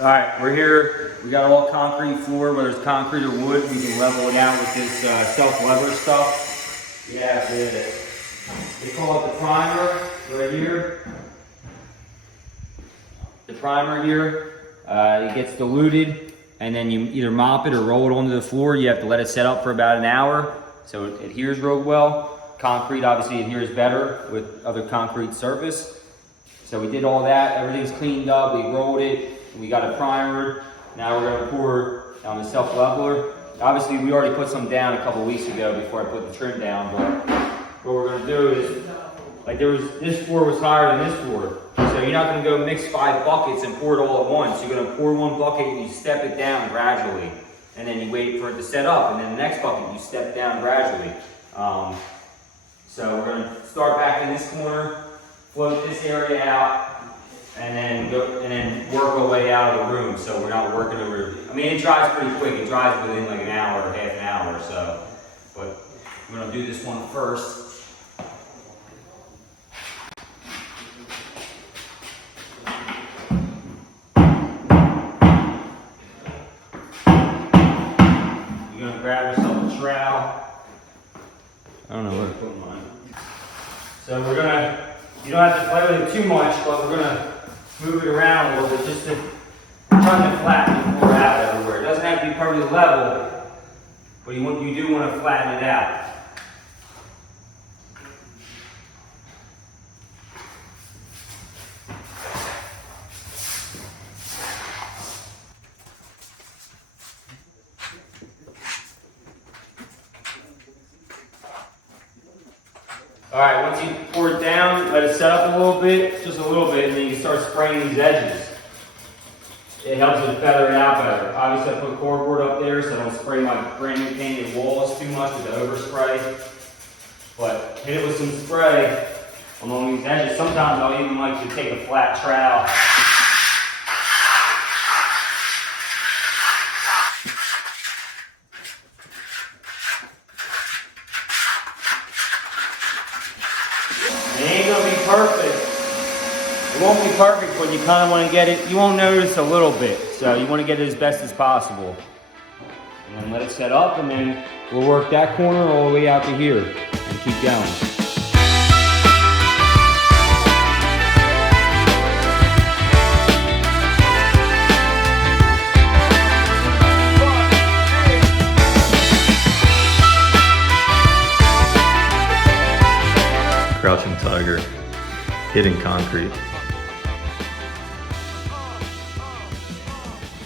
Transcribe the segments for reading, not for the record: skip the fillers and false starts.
All right, we're here. We got all concrete floor, whether it's concrete or wood. We can level it out with this self-lever stuff. Yeah, they call it the primer right here. The primer here, it gets diluted, and then you either mop it or roll it onto the floor. You have to let it set up for about an hour, so it adheres real well. Concrete obviously adheres better with other concrete surface. So we did all that. Everything's cleaned up. We rolled it. We got it primered. Now we're going to pour on the self-leveler. Obviously, we already put some down a couple weeks ago before I put the trim down. But what we're going to do is, like this floor was higher than this floor. So you're not going to go mix 5 buckets and pour it all at once. You're going to pour 1 bucket and you step it down gradually. And then you wait for it to set up. And then the next bucket, you step down gradually. So we're going to start back in this corner, float this area out, and then work our way out of the room, so we're not working over. I mean, it dries pretty quick. It dries within like an hour or half an hour or so. But we're gonna do this one first. You're gonna grab yourself a trowel. I don't know where to put mine. So we're gonna, you don't have to play with it too much, but we're gonna move it around a little bit just to try to flatten the floor out everywhere. It doesn't have to be perfectly level, but you do want to flatten it out. All right, once you pour it down, let it set up a little bit, just a little bit, and then you start spraying these edges. It helps it feather it out better. Obviously, I put cardboard up there so I don't spray my brand new painted walls too much with the overspray. But hit it with some spray along these edges. Sometimes I'll even like to take a flat trowel. It ain't gonna be perfect. It won't be perfect, but you kind of want to get it. You won't notice a little bit, so you want to get it as best as possible. And then let it set up, and then we'll work that corner all the way out to here and keep going. Crouching tiger, hitting concrete.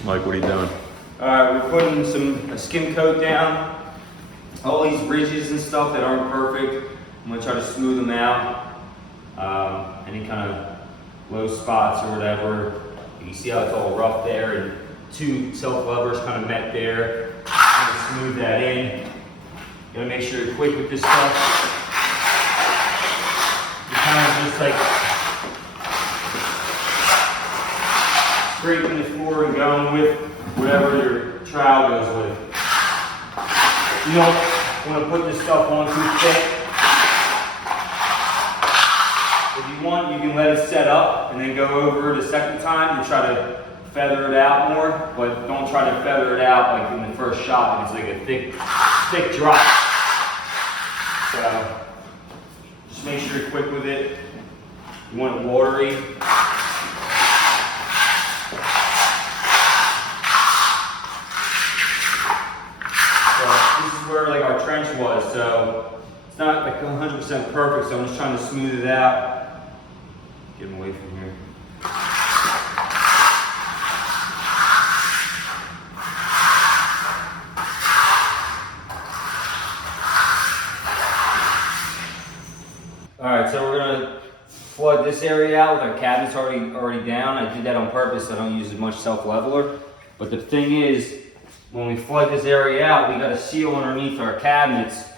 Mike, what are you doing? All right, we're putting a skim coat down. All these ridges and stuff that aren't perfect, I'm gonna try to smooth them out. Any kind of low spots or whatever. You can see how it's all rough there, and 2 self-levers kind of met there. I'm gonna smooth that in. You gotta make sure you're quick with this stuff. Kind of just like scraping the floor and going with whatever your trowel goes with. You don't want to put this stuff on too thick. If you want, you can let it set up and then go over the second time and try to feather it out more, but don't try to feather it out like in the first shot. It's like a thick drop. So just make sure you're quick with it. You want it watery. So this is where like our trench was. So it's not like 100% perfect. So I'm just trying to smooth it out. Get him away from here. All right, so we're gonna flood this area out with our cabinets already down. I did that on purpose so I don't use as much self-leveler. But the thing is, when we flood this area out, we got a seal underneath our cabinets,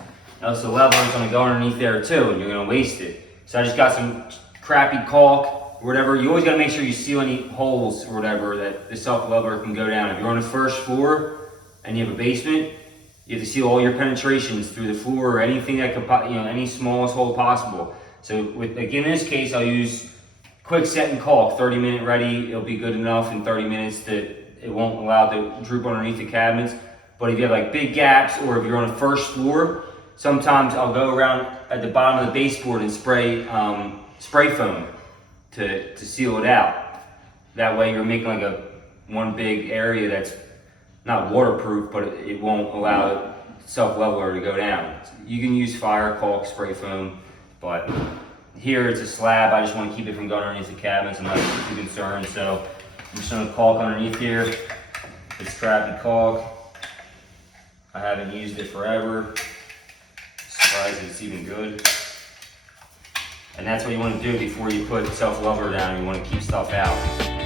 else the leveler's gonna go underneath there too, and you're gonna waste it. So I just got some crappy caulk or whatever. You always gotta make sure you seal any holes or whatever that the self-leveler can go down. If you're on the first floor and you have a basement, you have to seal all your penetrations through the floor or anything that could, any smallest hole possible. So like in this case, I'll use quick set and caulk, 30-minute ready. It'll be good enough in 30 minutes that it won't allow it to droop underneath the cabinets. But if you have like big gaps, or if you're on the first floor, sometimes I'll go around at the bottom of the baseboard and spray foam to seal it out. That way you're making like one big area that's not waterproof, but it won't allow the self-leveler to go down. You can use fire, caulk, spray foam, but here it's a slab. I just want to keep it from going underneath the cabinets. I'm not too concerned, so I'm just going to caulk underneath here. It's strappy caulk. I haven't used it forever. Surprised it's even good. And that's what you want to do before you put self-leveler down. You want to keep stuff out.